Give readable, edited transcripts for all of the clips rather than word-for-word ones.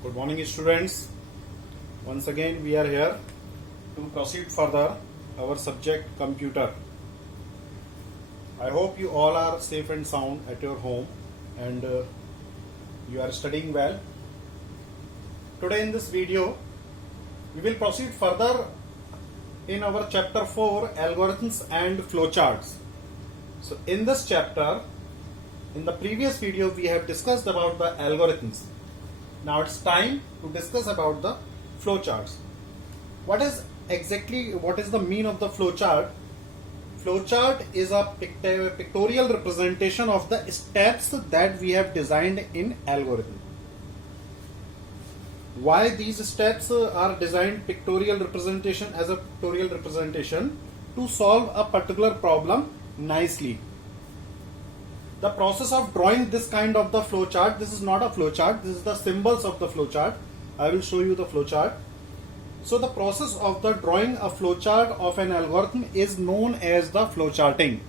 Good morning, students. Once again, we are here to proceed further our subject computer. I hope you all are safe and sound at your home and you are studying well. Today in this video, we will proceed further in our chapter 4, algorithms and flowcharts. So in this chapter, in the previous video, we have discussed about the algorithms. Now it's time to discuss about the flowcharts. What is the mean of the flowchart? Flowchart is a pictorial representation of the steps that we have designed in algorithm. Why these steps are designed pictorial representation as a pictorial representation? To solve a particular problem nicely. The process of drawing this kind of the flowchart, this is not a flowchart, this is the symbols of the flowchart. I will show you the flowchart. So the process of the drawing a flowchart of an algorithm is known as the flowcharting.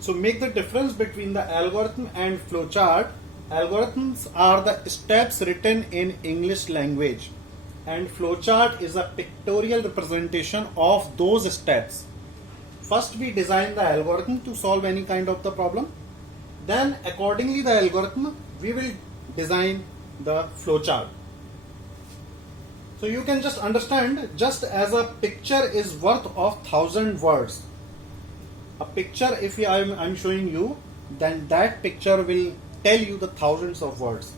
So make the difference between the algorithm and flowchart. Algorithms are the steps written in English language and flowchart is a pictorial representation of those steps. First we design the algorithm to solve any kind of the problem. Then accordingly the algorithm we will design the flowchart. So you can just understand, just as a picture is worth of 1,000 words. A picture, if I'm showing you, then that picture will tell you the thousands of words.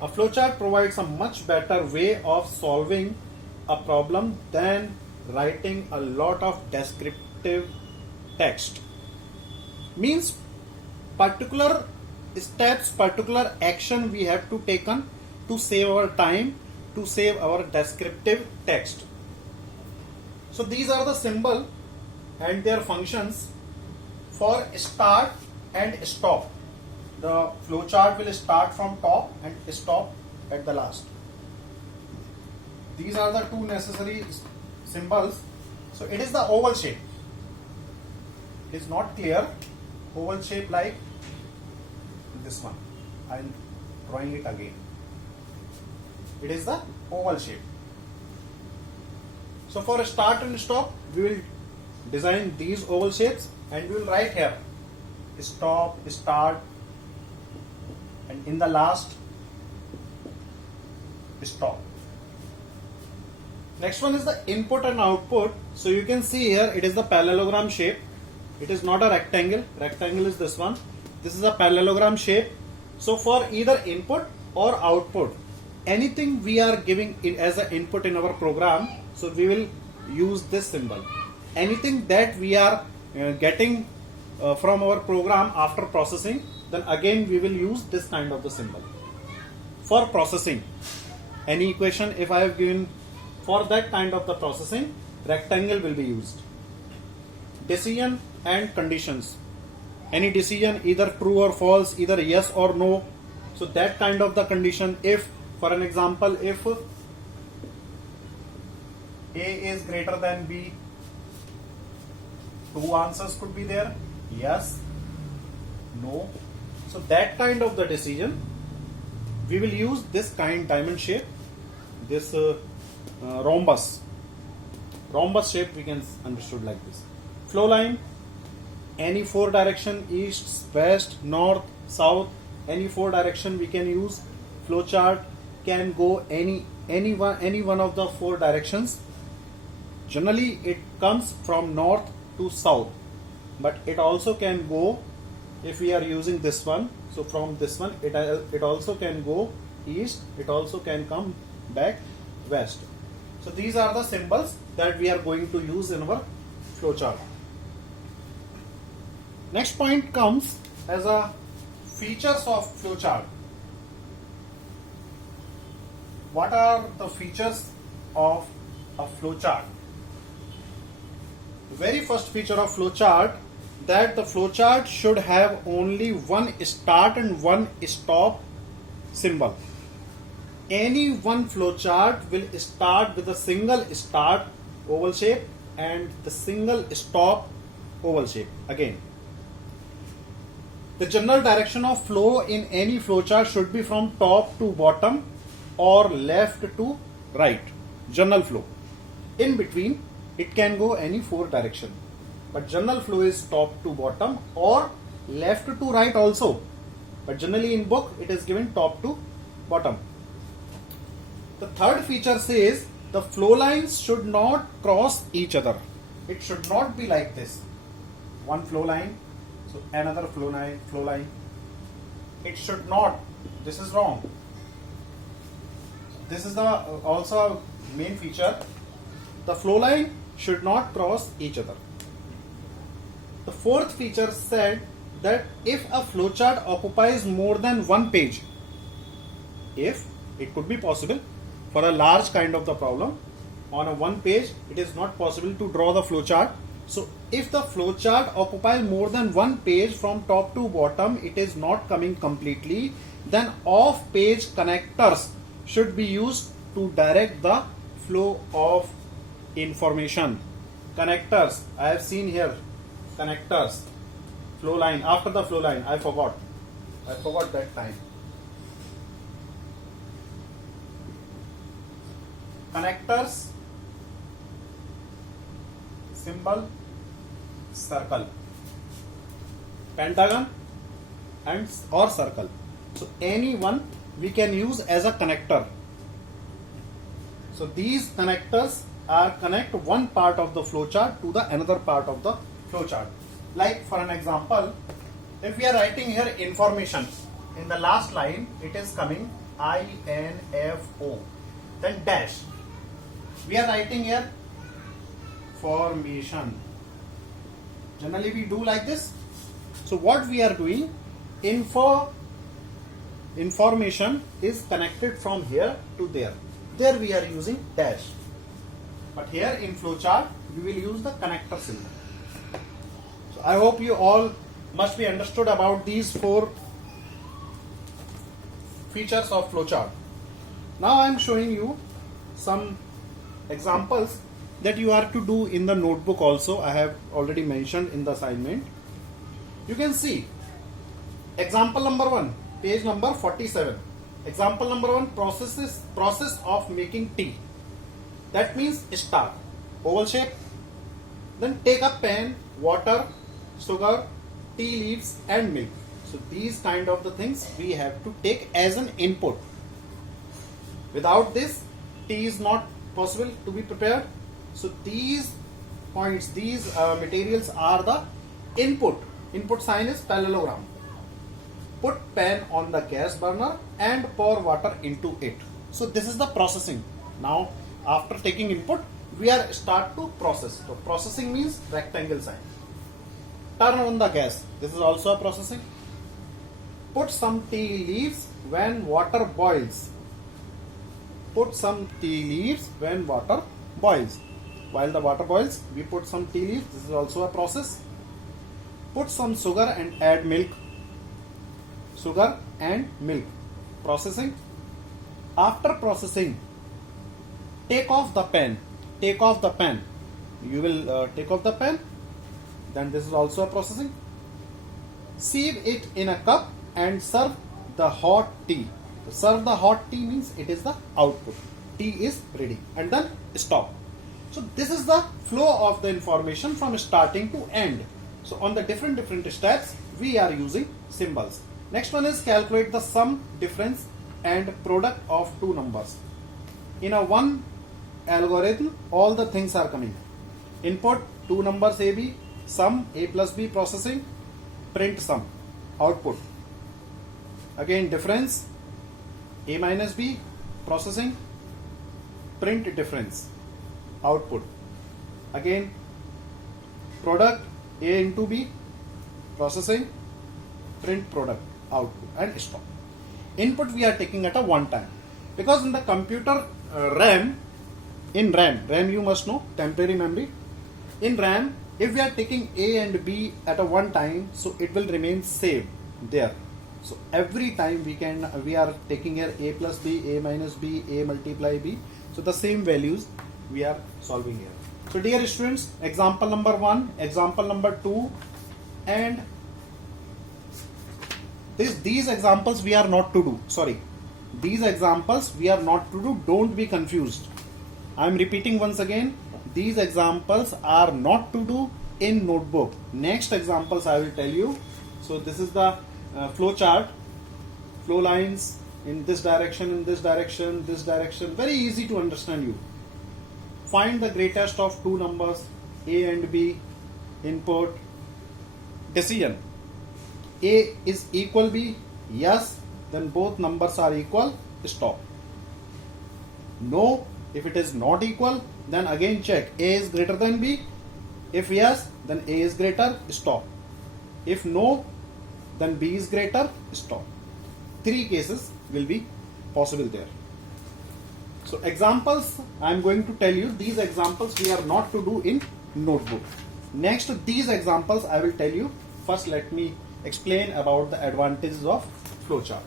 A flowchart provides a much better way of solving a problem than writing a lot of descriptive text. Means particular steps, particular action we have to taken to save our time, to save our descriptive text. So these are the symbol and their functions for start and stop. The flowchart will start from top and stop at the last. These are the two necessary symbols. So it is the oval shape. It is not clear. Oval shape like this one. I am drawing it again. It is the oval shape. So for start and stop, we will design these oval shapes and we will write here stop, start, and in the last stop. Next one is the input and output. So you can see here it is the parallelogram shape. It is not a rectangle. Rectangle is this one. This is a parallelogram shape. So for either input or output, anything we are giving it as an input in our program, so we will use this symbol. Anything that we are getting from our program after processing, then again we will use this kind of the symbol. For processing, any equation if I have given for that kind of the processing, rectangle will be used. Decision and conditions. Any decision, either true or false, either yes or no. So that kind of the condition, if for an example, if A is greater than B, two answers could be there, yes, no. So that kind of the decision, we will use this kind diamond shape, this rhombus shape we can understood like this. Flow line, any four direction, east, west, north, south, any four direction we can use. Flowchart can go any one of the four directions. Generally it comes from north to south, but it also can go, if we are using this one, so from this one it also can go east, it also can come back west. So these are the symbols that we are going to use in our flowchart. Next point comes as a features of flowchart. What are the features of a flowchart? The very first feature of flowchart, that the flowchart should have only one start and one stop symbol. Any one flowchart will start with a single start oval shape and the single stop oval shape again. The general direction of flow in any flowchart should be from top to bottom or left to right. General flow. In between, it can go any four direction. But general flow is top to bottom or left to right also. But generally in book, it is given top to bottom. The third feature says the flow lines should not cross each other. It should not be like this. One flow line, so another flow line. It should not. This is wrong. This is the also main feature. The flow line should not cross each other. The fourth feature said that if a flowchart occupies more than one page, if it could be possible for a large kind of the problem, on a one page it is not possible to draw the flowchart. So if the flowchart occupies more than one page from top to bottom, it is not coming completely, then off page connectors should be used to direct the flow of information. Connectors, I have seen here, connectors, flow line, after the flow line, I forgot that time. Connectors, symbol, circle, pentagon and or circle. So any one we can use as a connector. So these connectors are connect one part of the flowchart to the another part of the flowchart. Like for an example, if we are writing here information, in the last line it is coming INFO, then dash. We are writing here formation. Generally we do like this. So what we are doing, information is connected from here to there. There we are using dash. But here in flowchart we will use the connector symbol. So I hope you all must be understood about these four features of flowchart. Now I am showing you some examples that you are to do in the notebook also. I have already mentioned in the assignment. You can see example number 1, page number 47. Example number 1, process of making tea. That means start, oval shape, then take a pan, water, sugar, tea leaves and milk. So these kind of the things we have to take as an input. Without this, tea is not possible to be prepared. So these points, these materials are the input. Input sign is parallelogram. Put pan on the gas burner and pour water into it. So this is the processing. Now after taking input, we are start to process. So processing means rectangle sign. Turn on the gas. This is also a processing. Put some tea leaves when water boils. Put some tea leaves when water boils. While the water boils, we put some tea leaves. This is also a process. Put some sugar and add milk. Sugar and milk. Processing. After processing, take off the pan. Take off the pan. You will take off the pan. Then this is also a processing. Sieve it in a cup and serve the hot tea. Serve the hot tea means it is the output. Tea is ready. And then stop. So this is the flow of the information from starting to end. So on the different steps, we are using symbols. Next one is calculate the sum, difference and product of two numbers. In a one algorithm, all the things are coming. Input, two numbers AB, sum, A plus B, processing, print sum, output. Again difference, A minus B, processing, print difference, output. Again product, A into B, processing, print product, output, and stop. Input we are taking at a one time, because in the computer RAM, in RAM you must know, temporary memory. In RAM, if we are taking A and B at a one time, so it will remain saved there. So every time we are taking here A plus B, A minus B, A multiply B. So the same values we are solving here. So dear students, example number 1, example number 2 and These examples we are not to do. Sorry, these examples we are not to do. Don't be confused. I am repeating once again. These examples are not to do in notebook. Next examples I will tell you. So this is the flow chart, flow lines in this direction, this direction. Very easy to understand you. Find the greatest of two numbers, A and B. Input. Decision. A is equal B. Yes, then both numbers are equal. Stop. No, if it is not equal, then again check. A is greater than B. If yes, then A is greater. Stop. If no, then B is greater. Stop. Three cases will be possible there. So examples I am going to tell you. These examples we are not to do in notebook. Next, these examples I will tell you. First, let me explain about the advantages of flowchart.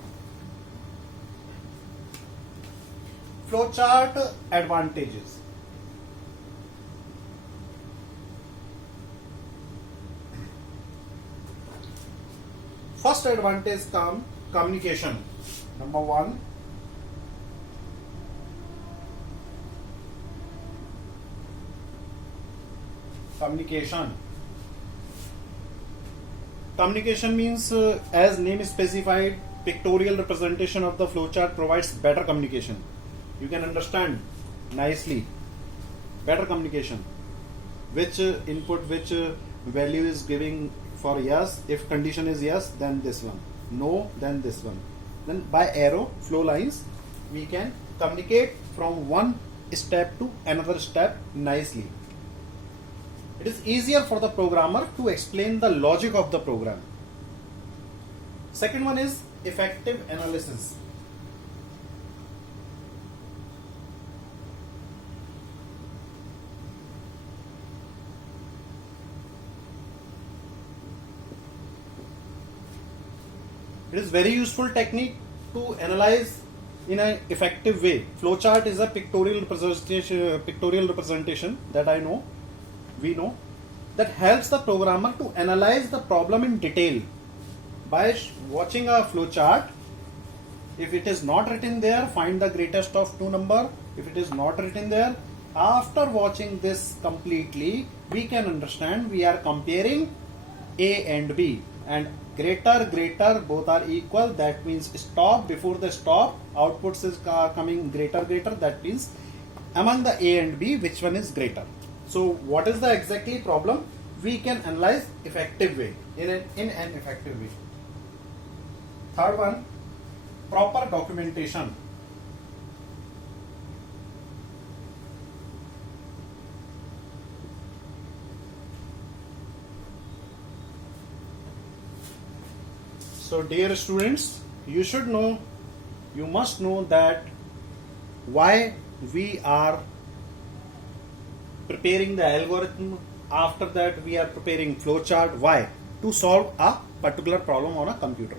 Flowchart advantages. First advantage come communication. Number one, communication. Communication means, as name is specified, pictorial representation of the flowchart provides better communication. You can understand nicely. Better communication. Which input, which value is giving for yes. If condition is yes, then this one. No, then this one. Then by arrow, flow lines, we can communicate from one step to another step nicely. It is easier for the programmer to explain the logic of the program. Second one is effective analysis. It is very useful technique to analyze in an effective way. Flowchart is a pictorial representation that we know, that helps the programmer to analyze the problem in detail. By watching a flowchart, if it is not written there, find the greatest of two number. If it is not written there, after watching this completely, we can understand we are comparing A and B, and greater both are equal. That means stop. Before the stop, outputs is coming greater. That means among the A and B, which one is greater? So what is the exactly problem? We can analyze effective way, in an effective way. Third one, proper documentation. So dear students, you must know that why we are preparing the algorithm. After that we are preparing flowchart. Why? To solve a particular problem on a computer,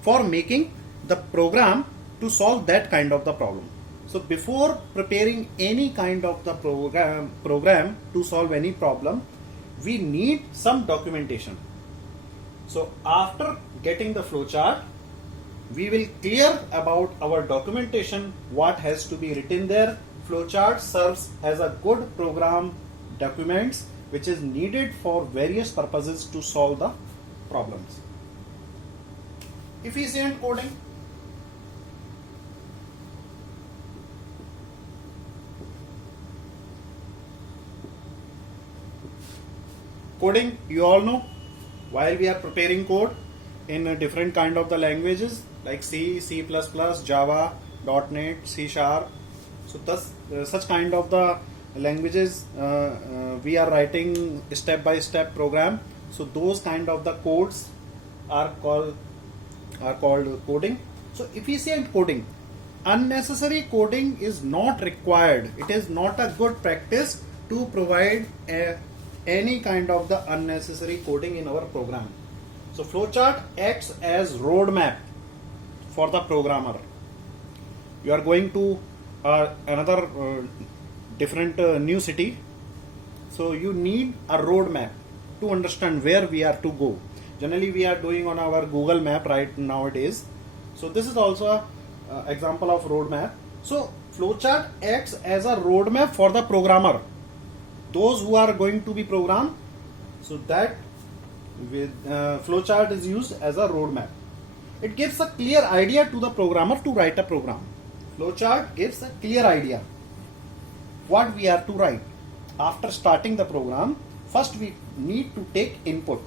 for making the program to solve that kind of the problem. So before preparing any kind of the program to solve any problem, we need some documentation. So after getting the flowchart, we will clear about our documentation, what has to be written there. Flowchart serves as a good program documents which is needed for various purposes to solve the problems. Efficient coding. Coding, you all know, while we are preparing code in a different kind of the languages like C, C++, Java, .NET, C#. So thus, such kind of the languages we are writing step-by-step program. So those kind of the codes are called coding. So efficient coding. Unnecessary coding is not required. It is not a good practice to provide any kind of the unnecessary coding in our program. So flowchart acts as roadmap for the programmer. You are going to another different new city, so you need a roadmap to understand where we are to go. generally we are doing on our Google map right nowadays. So this is also a example of roadmap. So flowchart acts as a roadmap for the programmer, those who are going to be programmed. So that with flowchart is used as a roadmap. It gives a clear idea to the programmer to write a program. Flowchart gives a clear idea what we are to write. After starting the program, first we need to take input.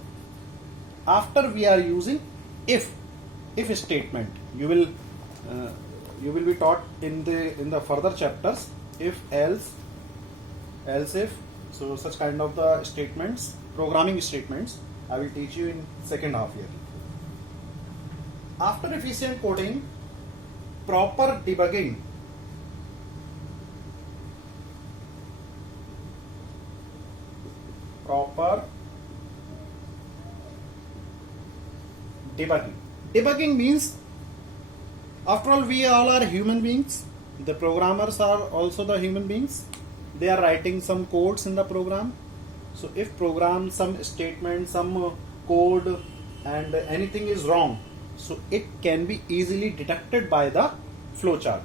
After we are using if statement. You will be taught in the further chapters, if else if. So such kind of the statements, programming statements, I will teach you in second half year. After efficient coding, proper debugging. Proper debugging. Debugging means, after all, we all are human beings. The programmers are also the human beings. They are writing some codes in the program. So if program, some statement, some code and anything is wrong, so it can be easily detected by the flowchart.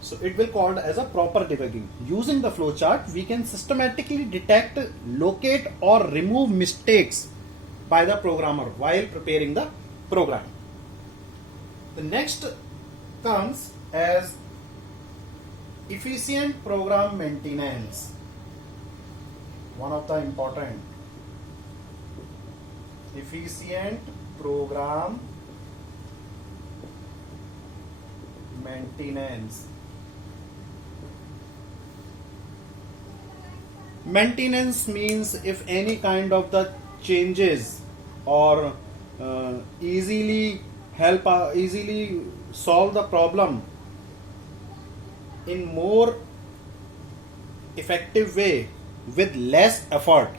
So it will called as a proper debugging. Using the flowchart, we can systematically detect, locate or remove mistakes by the programmer while preparing the program. The next comes as efficient program maintenance. One of the important. Efficient program maintenance. Maintenance means if any kind of the changes or easily solve the problem in more effective way with less effort.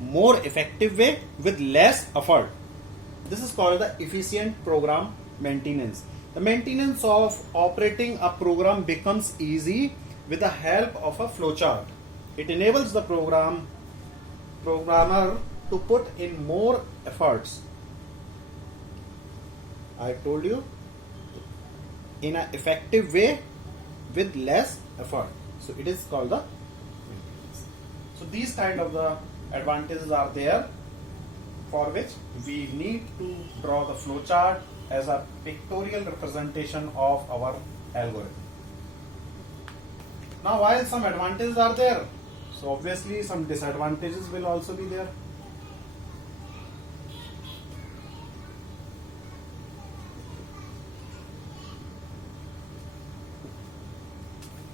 More effective way with less effort. This is called the efficient program maintenance. The maintenance of operating a program becomes easy with the help of a flowchart. It enables the programmer to put in more efforts. I told you, in an effective way with less effort. So it is called the maintenance. So these kind of the advantages are there, for which we need to draw the flowchart as a pictorial representation of our algorithm. Now while some advantages are there, so obviously some disadvantages will also be there.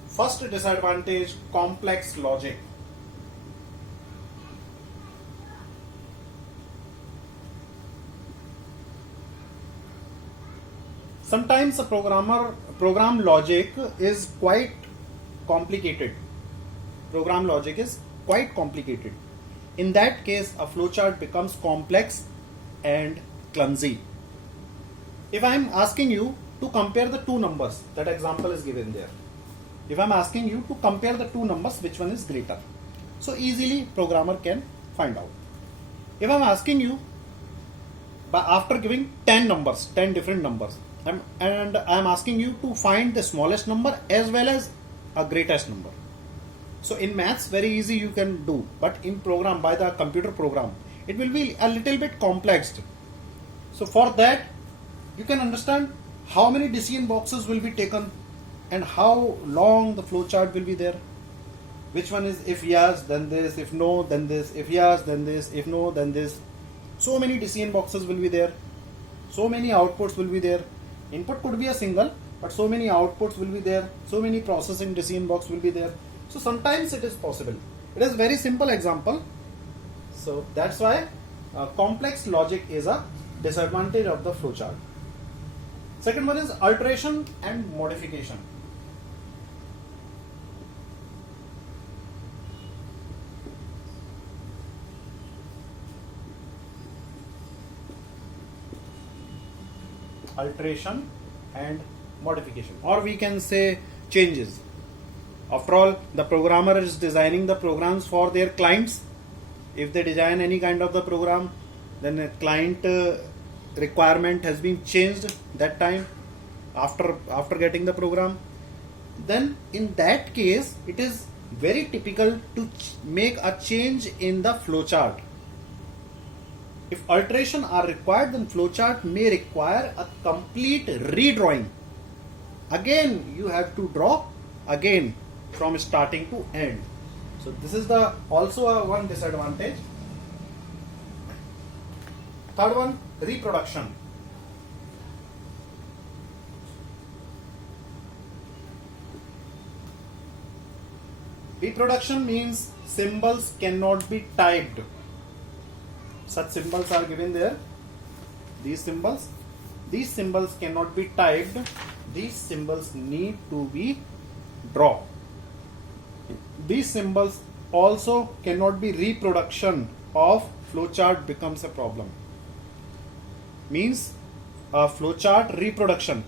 First disadvantage, complex logic. Sometimes a program logic is quite complicated. Program logic is quite complicated. In that case, a flowchart becomes complex and clumsy. If I am asking you to compare the two numbers, that example is given there. If I am asking you to compare the two numbers, which one is greater? So easily programmer can find out. If I am asking you, after giving 10 numbers, 10 different numbers, and I am asking you to find the smallest number as well as a greatest number. So in maths, very easy you can do, but in program, by the computer program, it will be a little bit complex. So for that, you can understand how many decision boxes will be taken and how long the flowchart will be there. Which one is if yes, then this, if no, then this, if yes, then this, if no, then this. So many decision boxes will be there. So many outputs will be there. Input could be a single, but so many outputs will be there. So many processing decision box will be there. So sometimes it is possible. It is very simple example. So that's why complex logic is a disadvantage of the flowchart. Second one is alteration and modification. Alteration and modification, or we can say changes. After all, the programmer is designing the programs for their clients. If they design any kind of the program, then a client requirement has been changed that time after getting the program, then in that case it is very typical to make a change in the flowchart. If alteration are required, then flowchart may require a complete redrawing. Again you have to draw again from starting to end. So this is the also a one disadvantage. Third one, reproduction. Reproduction means symbols cannot be typed. Such symbols are given there. These symbols cannot be typed. These symbols need to be drawn. These symbols also cannot be reproduction of flowchart becomes a problem. Means a flowchart reproduction.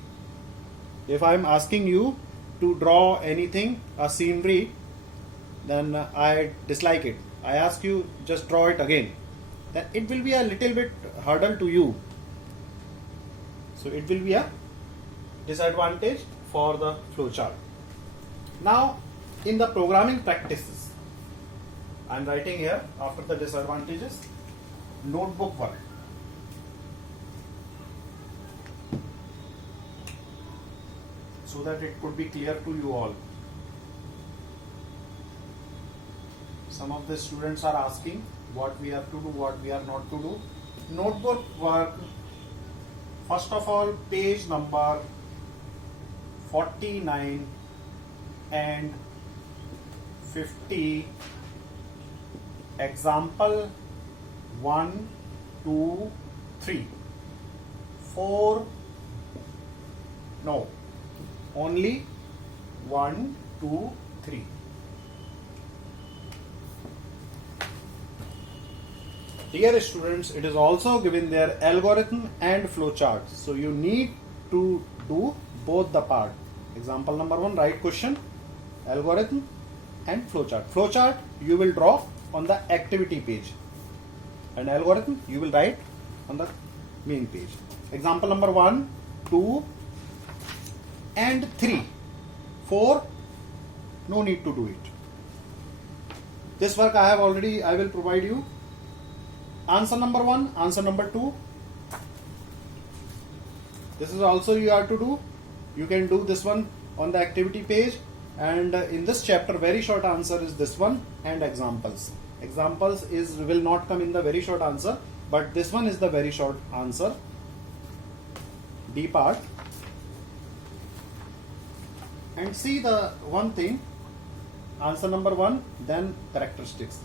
If I am asking you to draw anything, a scenery, then I dislike it. I ask you just draw it again. Then it will be a little bit hurdle to you. So it will be a disadvantage for the flowchart. Now in the programming practices, I am writing here after the disadvantages, notebook work. So that it could be clear to you all. Some of the students are asking what we have to do, what we are not to do. Notebook work, first of all, page number 49 and 50, example 1, 2, 3, 4, no, only 1, 2, 3. Dear students, it is also given there algorithm and flowchart. So you need to do both the part. Example number 1, write question, algorithm and flowchart. Flowchart you will draw on the activity page, and algorithm you will write on the main page. Example number 1, 2 and 3. 4, no need to do it. This work I will provide you. Answer number 1, answer number 2. This is also you have to do. You can do this one on the activity page, and in this chapter very short answer is this one, and examples. Examples will not come in the very short answer, but this one is the very short answer. D part. And see the one thing, answer number 1, then characteristics.